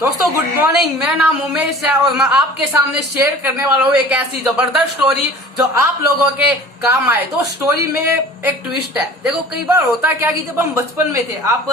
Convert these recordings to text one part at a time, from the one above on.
दोस्तों good morning, मेरा नाम उमेश है और मैं आपके सामने शेयर करने वाला हूँ एक ऐसी जबरदस्त स्टोरी जो आप लोगों के काम आए। तो स्टोरी में एक ट्विस्ट है। देखो कई बार होता है क्या कि जब हम बचपन में थे, आप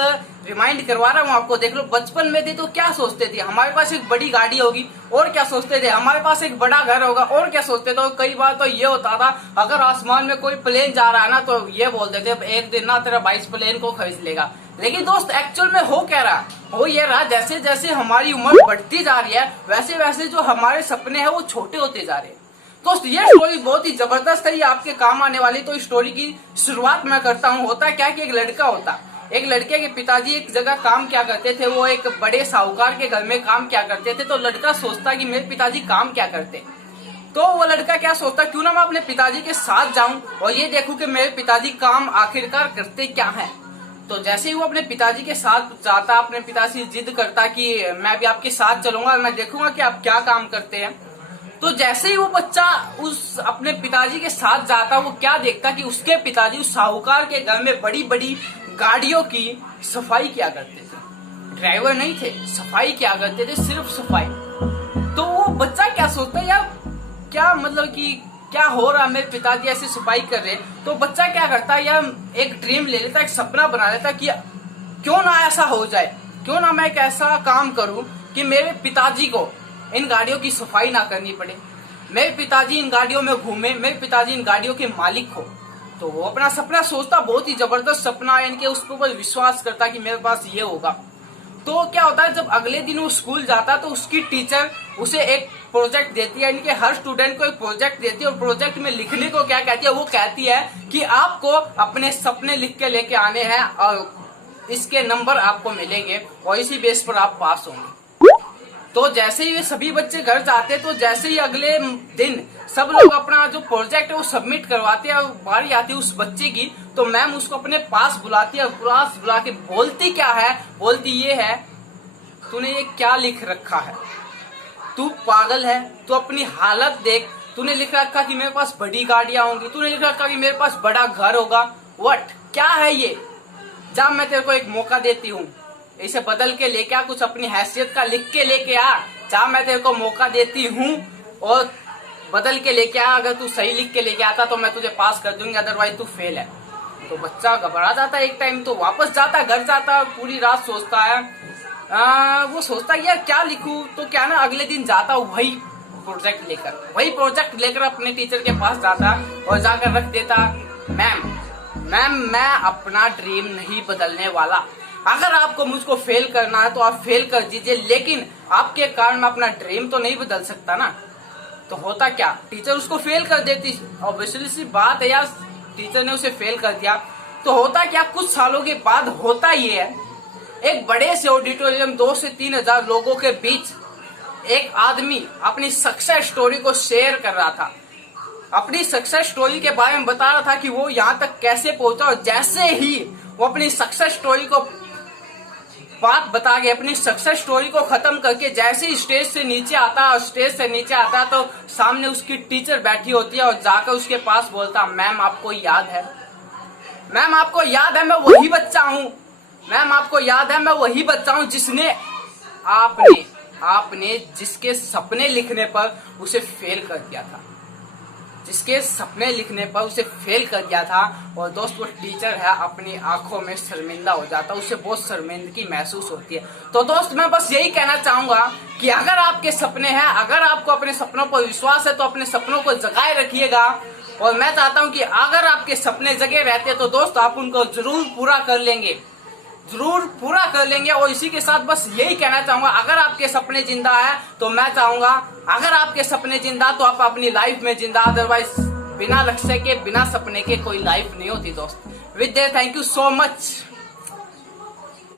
रिमाइंड करवा रहा हूँ आपको, देख लो बचपन में थे तो क्या सोचते थे, हमारे पास एक बड़ी गाड़ी होगी और क्या सोचते थे, हमारे पास एक बड़ा घर होगा और क्या सोचते थे। कई बार तो ये होता था अगर आसमान में कोई प्लेन जा रहा है ना तो ये बोलते थे एक दिन ना तेरा 22 प्लेन को खरीद लेगा। लेकिन दोस्त एक्चुअल में हो क्या रहा, हो ये रहा जैसे जैसे हमारी उम्र बढ़ती जा रही है वैसे वैसे जो हमारे सपने हैं वो छोटे होते जा रहे हैं। दोस्त ये स्टोरी बहुत ही जबरदस्त है, ये आपके काम आने वाली। तो इस स्टोरी की शुरुआत मैं करता हूँ। होता क्या कि एक लड़का होता, एक लड़के के पिताजी एक जगह काम क्या करते थे, वो एक बड़े साहूकार के घर में काम क्या करते थे। तो लड़का सोचता कि मेरे पिताजी काम क्या करते, तो वो लड़का क्या सोचता क्यों ना मैं अपने पिताजी के साथ जाऊं और ये देखूं कि मेरे पिताजी काम आखिरकार करते क्या है। तो जैसे ही वो अपने पिताजी के साथ जाता, अपने पिताजी से जिद करता कि मैं भी आपके साथ चलूंगा, मैं देखूंगा कि आप क्या काम करते हैं। तो जैसे ही वो बच्चा उस अपने पिताजी के साथ जाता, वो क्या देखता कि उसके पिताजी उस साहूकार के घर में बड़ी बड़ी गाड़ियों की सफाई किया करते थे। ड्राइवर नहीं थे, सफाई किया करते थे, सिर्फ सफाई। तो वो बच्चा क्या सोचता है यार क्या मतलब कि क्या हो रहा, मेरे पिताजी ऐसे सफाई कर रहे। तो बच्चा क्या करता है यार एक ड्रीम ले लेता, एक सपना बना लेता कि क्यों ना ऐसा हो जाए, क्यों ना मैं एक ऐसा काम करूं कि मेरे पिताजी को इन गाड़ियों की सफाई ना करनी पड़े, मेरे पिताजी इन गाड़ियों में घूमे, मेरे पिताजी इन गाड़ियों के मालिक हो। तो वो अपना सपना सोचता, बहुत ही जबरदस्त सपना है इनके, उसके ऊपर विश्वास करता कि मेरे पास ये होगा। तो क्या होता है जब अगले दिन वो स्कूल जाता तो उसकी टीचर उसे एक प्रोजेक्ट देती है, इनके हर स्टूडेंट को एक प्रोजेक्ट देती है और प्रोजेक्ट में लिखने को क्या कहती है, वो कहती है कि आपको अपने सपने लिख के लेके आने हैं और इसके नंबर आपको मिलेंगे और इसी बेस पर आप पास होंगे। तो जैसे ही वे सभी बच्चे घर जाते तो जैसे ही अगले दिन सब लोग अपना जो प्रोजेक्ट है वो सबमिट करवाते हैं और बारी आती है उस बच्चे की, तो मैम उसको अपने पास बुलाती है, पास बुला के बोलती क्या है, बोलती ये है तूने ये क्या लिख रखा है, तू पागल है, तू अपनी हालत देख, तूने लिख रखा कि मेरे पास बड़ी गाड़ियां होंगी, तूने लिख रखा कि मेरे पास बड़ा घर होगा, व्हाट क्या है ये, जा मैं तेरे को एक मौका देती हूँ, इसे बदल के लेके आ, कुछ अपनी हैसियत का लिख के लेके आ, जा मैं तेरे को मौका देती हूँ और बदल के लेके आ, अगर तू सही लिख के लेके आता तो मैं तुझे पास कर दूंगी, अदरवाइज तू फेल है। तो बच्चा घबरा जाता एक टाइम, तो वापस जाता, घर जाता, पूरी रात सोचता है, वो सोचता है यार क्या लिखूं। तो क्या ना अगले दिन जाता वही प्रोजेक्ट लेकर अपने टीचर के पास जाता और जाकर रख देता, मैम मैं अपना ड्रीम नहीं बदलने वाला, अगर आपको मुझको फेल करना है तो आप फेल कर दीजिए, लेकिन आपके कारण मैं अपना ड्रीम तो नहीं बदल सकता ना। तो होता क्या, टीचर उसको फेल कर देती, ऑब्वियसली सी बात है यार, टीचर ने उसे फेल कर दिया। तो होता क्या, कुछ सालों के बाद होता ये है, एक बड़े से ऑडिटोरियम 2 से 3 हजार लोगों के बीच एक आदमी अपनी सक्सेस स्टोरी को शेयर कर रहा था, अपनी सक्सेस स्टोरी के बारे में बता रहा था कि वो यहाँ तक कैसे पहुंचा। और जैसे ही वो अपनी सक्सेस स्टोरी को बात बता के अपनी सक्सेस स्टोरी को खत्म करके जैसे ही स्टेज से नीचे आता और स्टेज से नीचे आता तो सामने उसकी टीचर बैठी होती है और जाकर उसके पास बोलता, मैम आपको याद है, मैम आपको याद है मैं वही बच्चा हूँ, मैम आपको याद है मैं वही बच्चा हूँ जिसने आपने जिसके सपने लिखने पर उसे फेल कर दिया था, जिसके सपने लिखने पर उसे फेल कर दिया था। और दोस्त वो टीचर है अपनी आंखों में शर्मिंदा हो जाता, उसे बहुत शर्मिंदगी महसूस होती है। तो दोस्त मैं बस यही कहना चाहूंगा कि अगर आपके सपने हैं, अगर आपको अपने सपनों पर विश्वास है तो अपने सपनों को जगाए रखिएगा। और मैं चाहता हूं कि अगर आपके सपने जगे रहते तो दोस्त आप उनको जरूर पूरा कर लेंगे, जरूर पूरा कर लेंगे। और इसी के साथ बस यही कहना चाहूंगा, अगर आपके सपने जिंदा है तो मैं चाहूंगा अगर आपके सपने जिंदा तो आप अपनी लाइफ में जिंदा, अदरवाइज बिना लक्ष्य के बिना सपने के कोई लाइफ नहीं होती दोस्त। With that thank you so much.